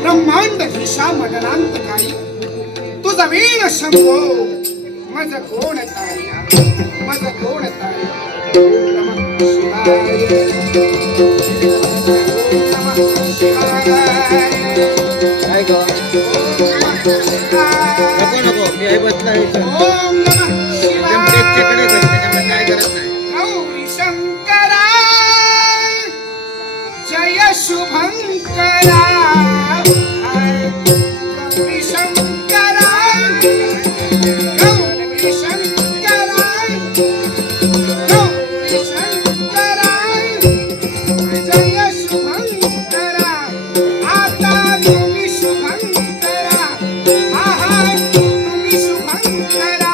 ब्रह्मांड दिशा मदनांतकारी तुझा वीण शंभो मज कोण तारिया मज कोण तारिया. नमः शिवाय नमः शिवाय ओम नमः शिवाय गौरी शंकरा जय शुभंकरा गौरी शंकरा गौरी शंकरा गौरी शंकरा जय शुभंकरा. आता तुम्ही शुभंकरा आहा तुम्ही शुभंकरा.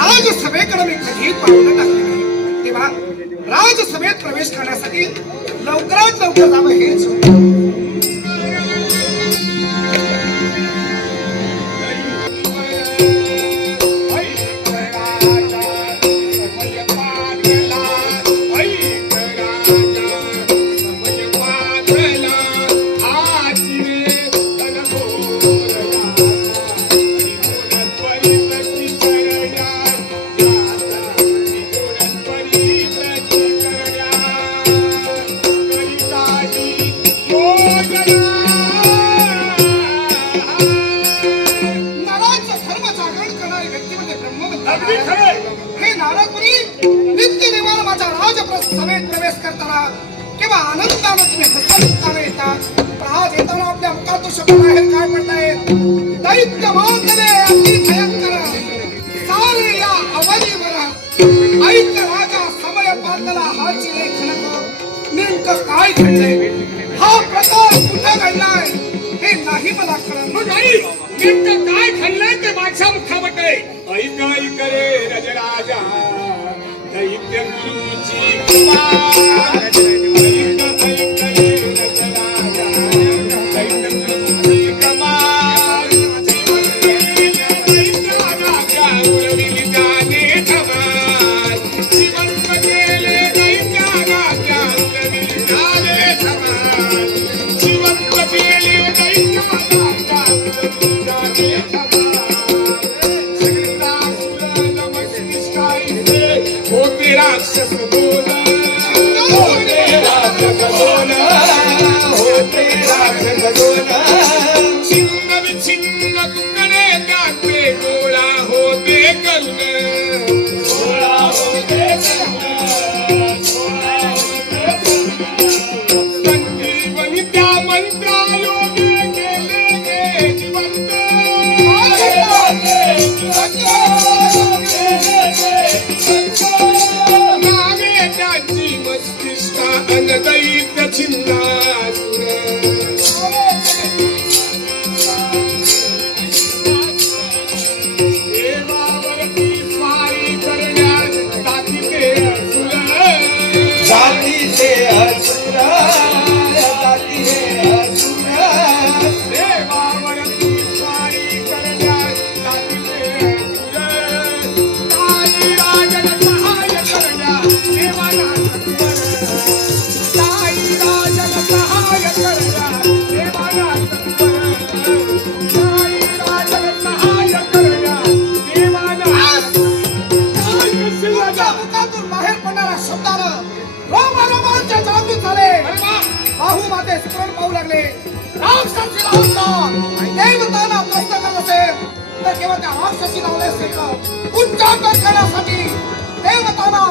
राजसभेकडे मी कधी पावलं टाकले नाही. तेव्हा राजसभेत प्रवेश करण्यासाठी लवकरात लवकर जावं हेच हे नारदमुनी नित्य निवार माझ्या राजसभेत प्रवेश करताना किंवा आनंदाने तुम्ही हसताना येतात. आज येताना आपल्या मुखातून शब्द बाहेर काय म्हणतायत. दैत्य मानले अति भयंकर सारे या अवनीवर ऐक राजा समय बांधला हाची लेखन नेमकं काय घडलंय. हा प्रकार कुठं घडलाय हे नाही मला कळलं. नाही नेमकं काय घडलंय ते माझ्या मुखामध्ये ऐक ऐक रे रजराजा दैत्य गुरुची कृपा. ऐक ऐक रे रजराजा दैत्य गुरुची कृपा. जिवंत केले दैत्याला उरविले जाणे धमाल. जिवंत केले दैत्याला उरविले जाणे धमाल. राक्षस दोन होते राक्षस दोन होते राक्षस दोन छिन्न विछिन्न तुकडे त्याचे गोळा होते करुण गोळा होते संजीवनी त्या मंत्रायोगे केले गे जिवंत नावे त्याची मस्तिष्का अनदैत छिन्नासुर देवावरती स्वारी करण्यास ताकीते असुर जातीचे असुर जातीचे असुर देवावरती स्वारी करण्यास ताकीते असुर ताई राजन सहाय्य करण्या देवाला सत्वर ताई राजन सहाय्य करण्या देवाला सत्वर ताई राजन सहाय्य करण्या देवाला तुमच्या मुखातून बाहेर पडणाऱ्या शब्दानं रोमांच्या जागृत झाले बाहू माते स्मरण पाहू लागले राक्षसी देवतांना प्रश्न करत असेल तर केवळ त्या राक्षसी लावले उच्चाटन करण्यासाठी देवतांना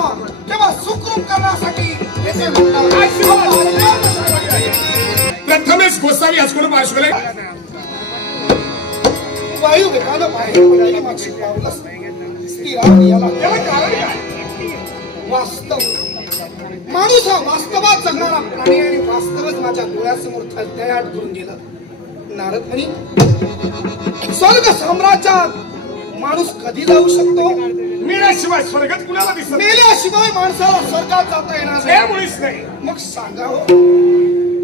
केवळ सुखरूप करण्यासाठी येथे प्रथमेश गोसावी हायस्कूल पार्श्वले वायू वेगानं बाहेर पडलेली मागची पावलंच स्थिरावून याला कारण काय वास्तव माणूस हा वास्तवात जगणारा प्राणी आणि वास्तवच माझ्या डोळ्यासमोर थरथराट करून गेलं. नारद म्हणे स्वर्ग साम्राज्यात माणूस कधी जाऊ शकतो? मेल्याशिवाय स्वर्गात कुणाला दिसत नाही. मेल्याशिवाय माणसाला स्वर्गात जाता येणार हे नाही. मुळीच नाही. मग सांगा हो,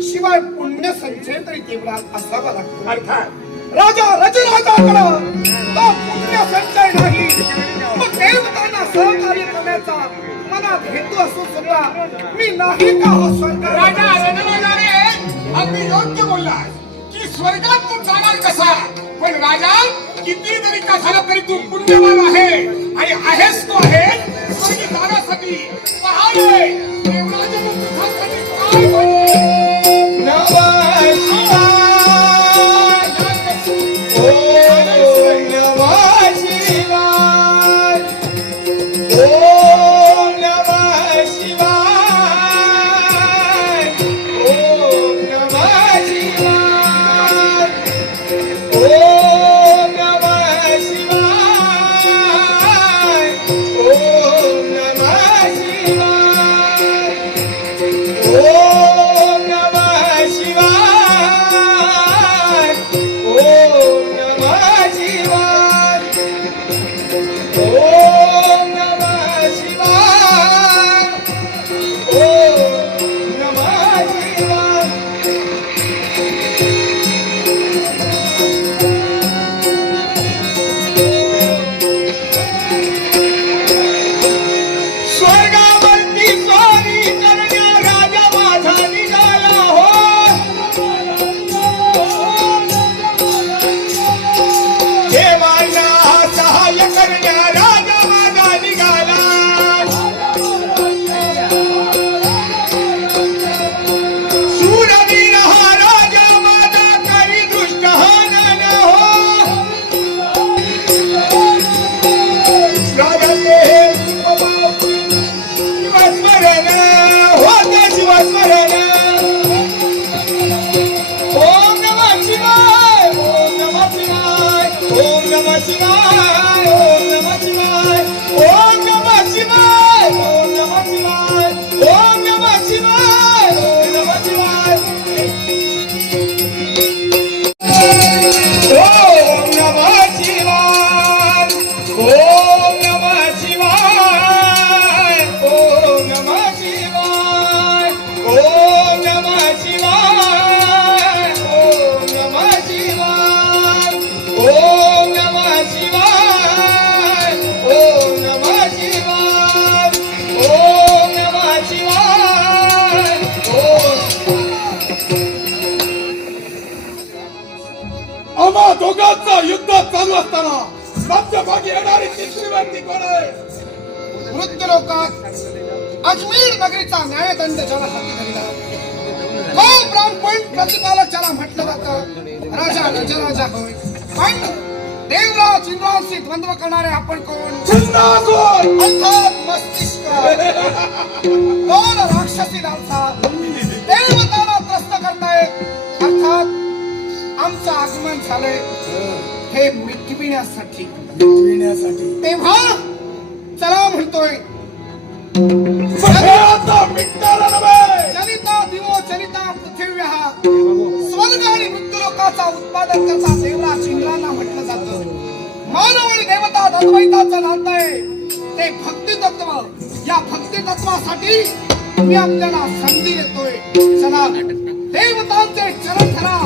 शिवाय पुण्य संचय तरी तेवढा असावा लागतो. अर्थात राजा रजराजाकडं तो पुण्य संचय नाही. मग देवतांना सहकार्य करण्याचा मनात हेतू असून सुद्धा मी नाही का हो स्वर्ग राजा रणराजाने अगदी योग्य बोललास की स्वर्गात तू जाणार कसा. पण राजा किती जरी का झालं तरी तू पुण्यवान आहे आणि आहेस तो आहे स्वर्गी जाण्यासाठी. पहावे देवराजाने तुझ्यासाठी काय बोलले. नमः शिवाय ओम नमः शिवाय ओम नमः शिवाय ओम नमः शिवाय ओम नमः शिवाय ओम नमः शिवाय ओम नमः शिवाय ओम नमः शिवाय ओम नमः शिवाय ओम नमः शिवाय स्वर्गावरती स्वारी करण्या राजा माझा निघाला हो. देवांना सहाय्य करण्या राजा माझा निघाला. शूरवीर हा राजा माझा काही दृष्ट हाणन हो. राजाचे शिवस्मरण होते शिवस्मरण. ओम नमः शिवाय ओम नमः शिवाय ओम नमः शिवाय ओम नमः शिवाय ओम नमः शिवाय ओम नमः शिवाय ओम नमः शिवाय ओम नमः शिवाय ओम नमः शिवाय ओम नमः शिवाय ओम नमः शिवाय ओम नमः शिवाय ओम नमः शिवाय ओम नमः शिवाय ओम नमः शिवाय ओम नमः शिवाय ओम. आम्हा दोघांचं युद्ध चालू असताना मध्यभागी येणारी तिसरी व्यक्ती कोण आहे. वृद्ध लोकात अजमेर नगरीचा न्यायदंड ज्याला हाती धरला तो ब्राह्मण प्रतिपालक ज्याला म्हटलं जातं राजा गजराजा होय. पण देवराज इंद्रांशी द्वंद्व करणारे आपण कोण? अर्थात मस्तिष्क. दोन राक्षसी लालसा देवताला त्रस्त करतायत. अर्थात आमचं आगमन झालंय हे मिटविण्यासाठी. तेव्हा चला म्हणतोय चलिता दिवो चलिता पृथिव्या स्वर्ग आणि मृत्यूलोकाचा उत्पादन करता देवराज इंद्रांना म्हटलं जातं. मानव आणि देवता अद्वैताचं नातं आहे ते भक्ती तत्व. या भक्ती तत्वासाठी मी आपल्याला संधी देतोय. चला देवतांचे चरण धरा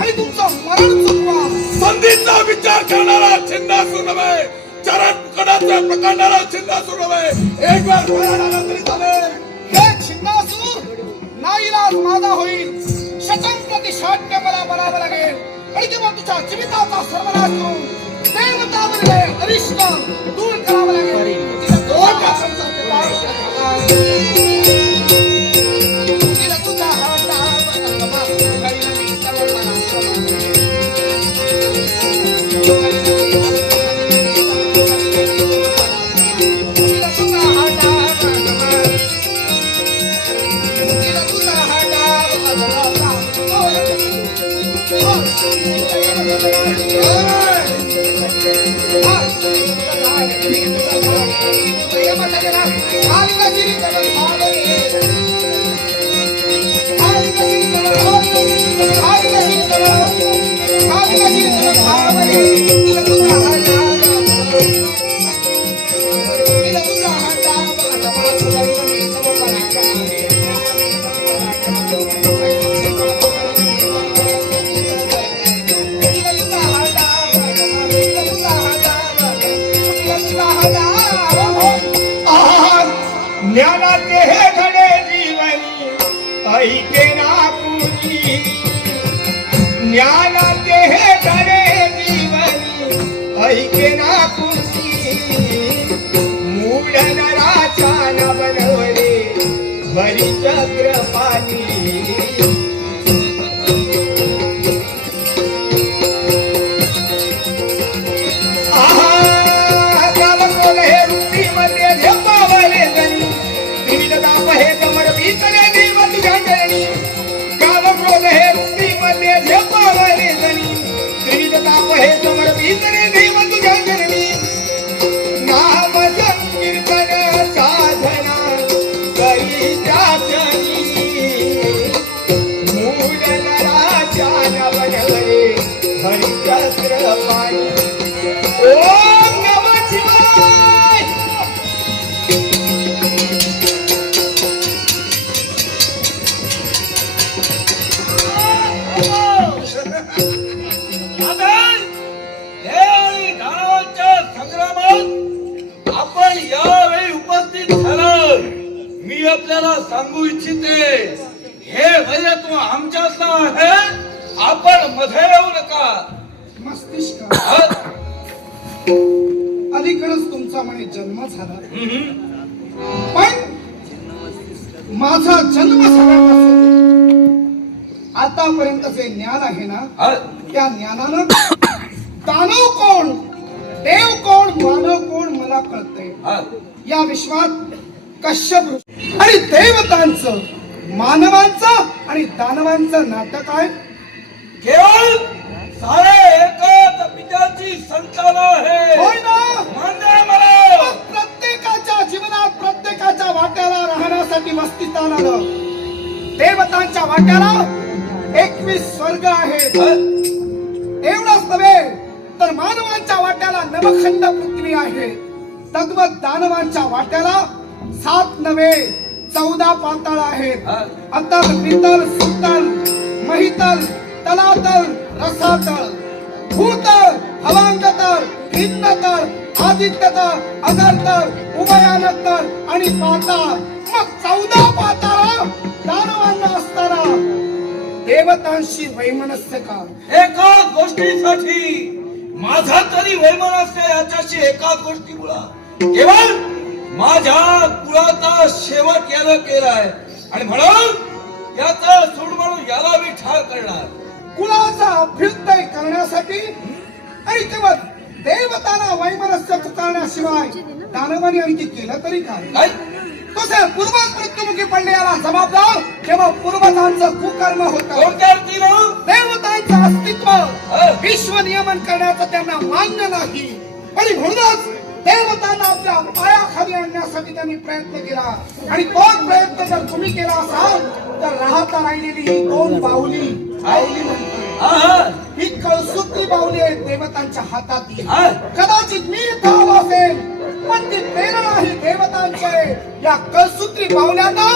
आणि तुमचं मरण चुकवा. संधीचा विचार करणारा छिन्नासूर नव्हे, चरण कडाचा प्रकारणारा छिन्नासूर नव्हे. एक वेळ बोलायला तरी चालेल. हे छिन्नासूर नाईलाज माझा होईल. शतम प्रति शाट्य मला बनावं लागेल आणि तेव्हा तुझ्या जीविताचा सर्वनाश करून देवतावरील अरिष्ट दूर करावं लागेल. तिला दोन भाषांचा व्यवहार करावा. तिला तुझा हात दाबा, घरी मी सर्व ज्ञानाचे हे घडे जीवनी ऐके ना पूजी. ज्ञानाचे हे घडे जीवनी ऐके ना पूजी. मूढ नराच्या न बनवले हरिचक्र पाणी. नाम संकीर्तन साधना करी जाचनी. मूढ नराच्या न बनवले हरिचक्र पाणी. ओम नमः शिवाय. आपण यावेळी उपस्थित झालं. मी आपल्याला सांगू इच्छिते हे वैरत्व आमच्यातलं आहे. आपण मध्ये येऊ नका. मस्तिष्क अलीकडेच तुमचा म्हणे जन्म झाला. पण माझा जन्म झाल्यापासून आतापर्यंत जे ज्ञान आहे ना त्या ज्ञानानं दानव कोण देव कोण मानव कोण मला कळतंय. या विश्वात कश्यप आणि देवतांचं मानवांचं आणि दानवांचं नाटक आहे. केवळ सारे एकच पित्याची संतान आहे. होय ना? मान्य मला. मग प्रत्येकाच्या जीवनात प्रत्येकाच्या वाट्याला राहण्यासाठी वस्तिस्थान आलं. देवतांच्या वाट्याला 21 स्वर्ग आहेत. एवढंच नव्हे तर मानवांच्या वाट्याला नवखंड पृथ्वी आहे. तद्वत दानवांच्या वाट्याला 7 नव्हे 14 पाताळ आहेत. अतल पितल सुतल महितल तलातल रसातल भूतल हवांगतल हिंदतल आदित्यतल अगरतल उभयानतल आणि पाताळ. मग 14 पाताळ दानवांना असताना देवतांशी वैमनस्य का? एका गोष्टीसाठी माझा तरी वैमनस्य याच्याशी एका गोष्टीमुळे केवळ माझ्या कुळाचा शेवट याला केलाय आणि म्हणून याचा सूड म्हणून याला मी ठार करणार. कुळाचा अभ्युदय करण्यासाठी आणि तेव्हा देवतांना वैमनस्य पुकारण्याशिवाय दानवाने आणखी केलं तरी काय? काय तुझे पूर्वज मृत्युमुखी पडले याला जबाबदार केवळ पूर्वजांचं कुकर्म होतं. कोणत्या अर्थीनं? देवतांचं अस्तित्व विश्व नियमन करण्याचं त्यांना मान्य नाही आणि म्हणूनच देवतांना आपल्या पायाखाली आणण्यासाठी त्यांनी प्रयत्न केला आणि तो प्रयत्न जर तुम्ही केला असाल तर राहता राहिलेली ही दोन बाहुली म्हणतोय ही कळसूत्री बाहुली आहेत देवतांच्या हातातली. कदाचित मी इथं आलो असेल पण ती प्रेरणा ही देवतांचे या कळसूत्री बाहुल्यांना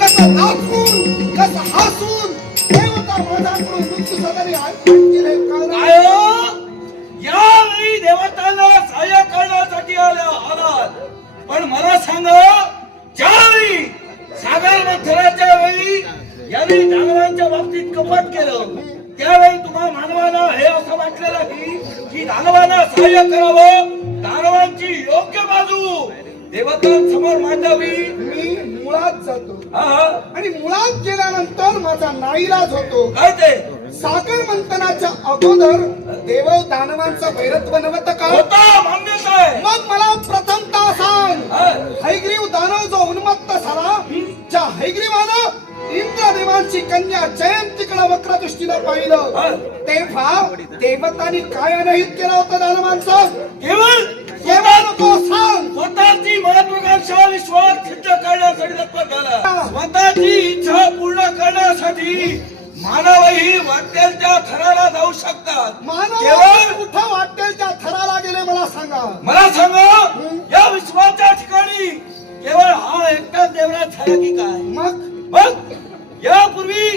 कसं नाचून कसं हसून देवता माझ्याकडून मृत्यू सदरी केले काय हो? यावेळी देवतांना सहाय्य करण्यासाठी आलात पण मला सांगा ज्यावेळी सागर मंथनाच्या वेळी यांनी दानवांच्या बाबतीत कपट केलं त्यावेळी तुम्हा मानवाला हे असं वाटलं नाही की दानवांना सहाय्य करावं दानवांची योग्य बाजू देवतांसमोर मांडावी. मी मुळात जातो हा आणि मुळात गेल्यानंतर माझा नाईलाज होतो. काय ते सागर मंथनाच्या अगोदर देव दानवांचा वैरत्व नव्हतं का? होता मान्यच आहे. मग मला प्रथमतः सांग हैग्रीव दानव जो उन्मत्त झाला ज्या हैग्रीवानं इंद्रदेवांची कन्या जयंतीकडे वक्र दृष्टीनं पाहिलं तेव्हा देवतांनी काय अनहित केलं होतं दानवांचं? केवळ नको सांग. स्वतःची महत्वाकांक्षा विश्वास सिद्ध करण्यासाठी तत्पर झाला. स्वतःची इच्छा पूर्ण करण्यासाठी मानवही वाटेल त्या थराला जाऊ शकतात. मानव कुठं वाटेल त्या थराला गेले मला सांगा. मला सांगा या विश्वाच्या ठिकाणी केवळ हा एकटाच देवराज झाला की काय? मग यापूर्वी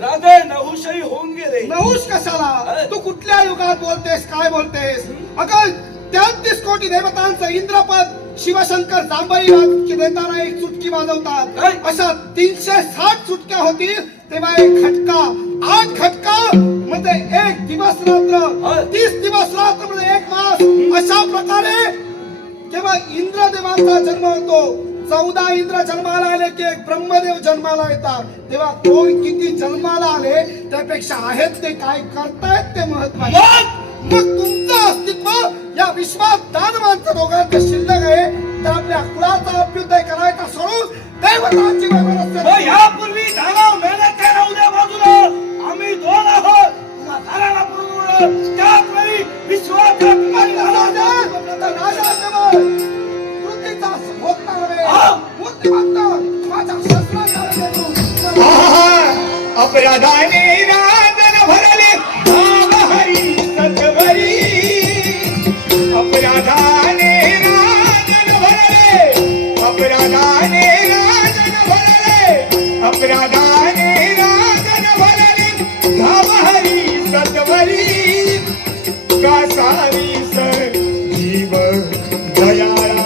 राजे नहुषही होऊन गेले. नहुष कशाला? तू कुठल्या युगात बोलतेस काय बोलतेस? अगं 33 कोटी देवतांचं इंद्रपद शिवशंकर जांभई देताना एक चुटकी वाजवतात अशा 360 चुटक्या होतील तेव्हा एक खटका 8 खटका म्हणजे 1 दिवस रात्र 30 दिवस रात्र म्हणजे 1 मास अशा प्रकारे जेव्हा इंद्रदेवांचा जन्म होतो 14 इंद्र जन्माला आले की एक ब्रह्मदेव जन्माला येतात तेव्हा कोण किती जन्माला आले त्यापेक्षा आहेत ते काय करतायत ते महत्वाचे. मग तुमचं अस्तित्व या विश्वात दानवांचं दोघांचं शिल्लक आहे तर आपल्या कुळाचा अभ्युदय करायचा सोडून देवतांची वैमनस्य. यापूर्वी दानव मेहनत करा उद्या बाजूला आम्ही दोन आहोत दानाला पुरवलं त्याच वेळी विश्वाच्या कृतीचा होत माझ्या शस्त्राचा अपराधाने राजन भरले नाम हरी सतवरी अपराधाने राजन भरले अपराधाने राजन भरले अपराधाने राजन भरले नाम हरी सतवरी कासारी सर जीव दयाळा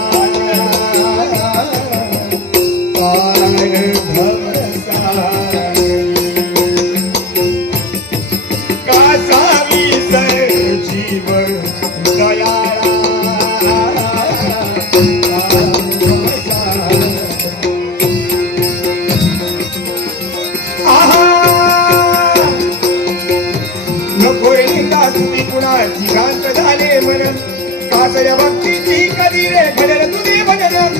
जिगांत झाले मन कासया भक्तीची कधी रे घडल तुझे भजन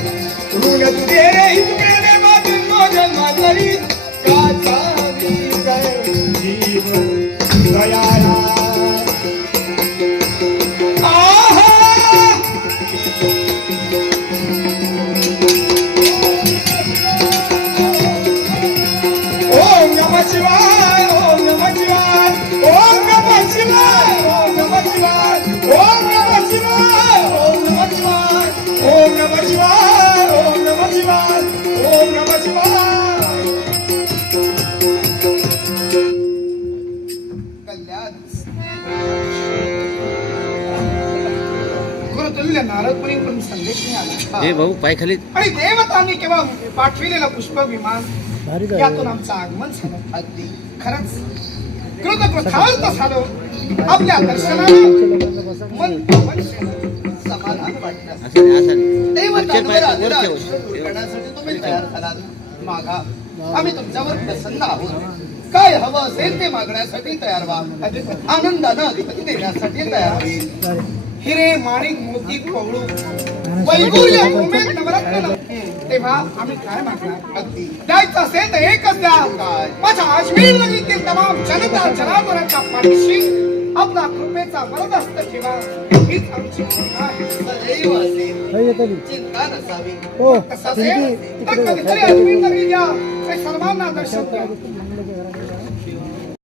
ऋण तुझे रे हितमेले मातून जन्मा तरी काचारी जीव दयाळा ओम नमः शिवाय ओम नमः शिवाय ओम नमः शिवाय ओम नमः शिवाय ओम नमः शिवाय ओम नमः शिवाय ओम नमः शिवाय ओम नमः शिवाय ओम नमः शिवाय. गुरुतुल्य नारद मुनींकडून संदेश मिळाला हे भाऊ पाय खाली आणि देवतांनी केव्हा पाठविलेलं पुष्प विमान यातून आमचं आगमन झालं. अगदी खरंच कृतकृतार्थ झालो. आपल्या दर्शनानं मन समाधान वाटलं. देवता मुलांवर आलेला आयुष्य दूर करण्यासाठी तुम्ही तयार झालात मागा आम्ही तुमच्यावर प्रसन्न आहोत काय हवं असेल ते मागण्यासाठी तयार व्हा आनंदानं अधिपती देण्यासाठी तयार व्हा हिरे माणिक मोती कवळू वैभूर्य उमेद नवरत्न तेव्हा आम्ही काय मागणार अगदी द्यायचं असेल तर एकच द्या काय? माझ्या अजमेर नगरीतील तमाम जनता जनावरांच्या पाठीशी आपला कृपेचा वरदहस्त ठेवा हीच आमची इच्छा आहे. सदैव असेल चिंता नसावी तसं असेल तर कधीतरी अजमेर नगरी द्या ते सर्वांना दर्शन द्या